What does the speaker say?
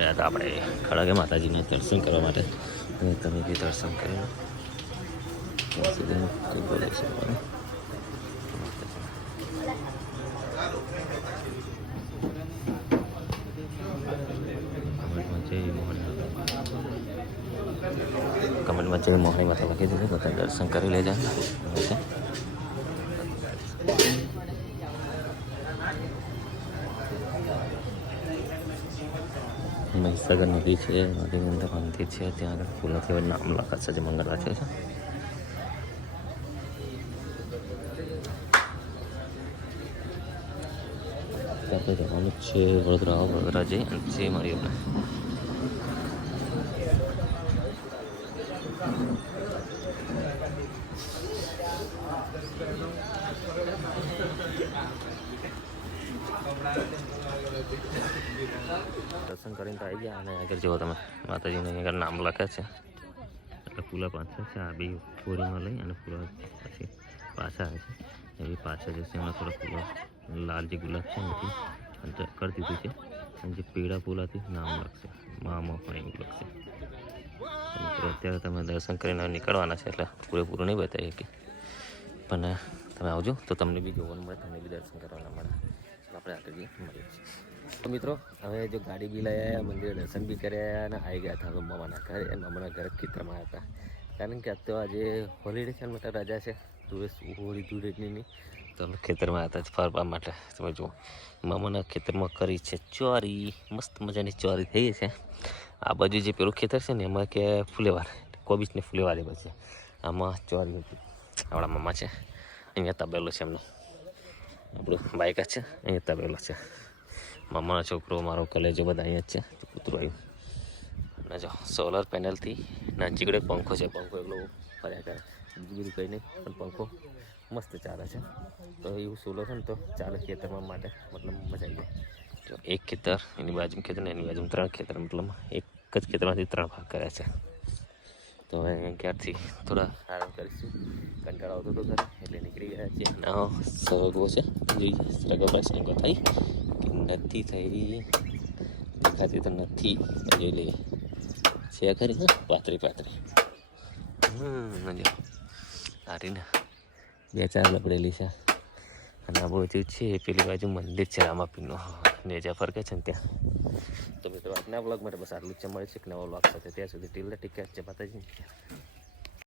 ગયા હતા આપણે ખડગે માતાજીને દર્શન કરવા માટે અને તમે બી દર્શન કરીને ત્યાં સુધી કંઈ બોલે છે કમેન્ટમાં જય મોહની માતા લખી દીધું બધા દર્શન કરી લેજો. મહીસાગર નદી છે, નદીની અંદર મંદિર છે, ત્યાં આગળ ફૂલોથી હવે નામ લખાશે જે મંગળ રાખે છે. આપણે જવાનું છે વડોદરા જઈ અને જે મારી આપણે દર્શન કરીને તો આવી ગયા અને આગળ જુઓ તમે માતાજીને આગળ નામ લખે છે એટલે ફૂલા પાછળ છે. આ બી ફોરીમાં લઈ અને ફૂલા પછી પાછા આવે છે એવી પાછળ જશે. એમાં થોડા ફૂલો લાલ જે ગુલાબ છે નથી કરી દીધું છે અને જે પીળા ફૂલાથી નામ લાગશે મામા પણ એવું લાગશે. અત્યારે તમે દર્શન કરીને નીકળવાના છે એટલે પૂરેપૂરું નહીં બતાવી શકીએ પણ તમે આવજો તો તમને બી જોવાનું મળે, તમને બી દર્શન કરવાના મળે. આપણે આગળ જઈએ મળીએ છીએ. તો મિત્રો હવે જો ગાડી બી લઈ આવ્યા, મંદિરે દર્શન બી કર્યા અને આવી ગયા હતા મામાના ઘરે. મામાના ઘરે ખેતરમાં આવ્યા હતા કારણ કે અત્યારે આજે હોલિડે છે માટે રજા છે. હોળી ધૂળેટીની તો અમે ખેતરમાં આવ્યા હતા ફરવા માટે. તમે જુઓ મામાના ખેતરમાં કરી છે ચોરી, મસ્ત મજાની ચોરી થઈ છે. આ બાજુ જે પેલું ખેતર છે ને એમાં કે ફુલેવાર કોબીજની ફુલેવારી બસ છે, આમાં ચોરી હતી. આપણા મામા છે, અહીંયા તબેલો છે એમનો, આપણું બાઇક છે, અહીંયા તબેલો છે. મામાનો છોકરો મારો કલેજો બધા અહીંયા જ છે. કૂતરું આવ્યું અને જો સોલર પેનલથી નાચીકડે પંખો છે, પંખો એટલો ફર્યા કરે, બીજું બધું કંઈ નહીં પણ પંખો મસ્ત ચાલે છે. તો એવું સોલર છે ને તો ચાલે ખેતરમાં માટે, મતલબ મજા આવી જાય. તો એક ખેતર એની બાજુમાં ખેતર ને એની બાજુમાં 3 ખેતર, મતલબ એક જ ખેતરમાંથી 3 ભાગ કર્યા છે. તો હવે ક્યારથી થોડા આરામ કરીશું, કંટાળો આવતો હતો ઘરે એટલે નીકળી ગયા છીએ. સગવો છે જોઈએ સગવડ સંગો થઈ કે નથી થઈ, દેખાતી તો નથી, જોઈ લઈએ છે ખરી. પાતળી સારી ને 2-4 લબડેલી છે. અને આપણું જે છે પેલી બાજુ મંદિર છે રામાપીરનું, નેજા ફરકે છે ને ત્યાં. તો મિત્રો આજના બ્લોગ માટે બસ આટલું જ છે. મળે છે એક નવો બ્લોગ સાથે, ત્યાં સુધી ટીલ ટીક છે માતાજી.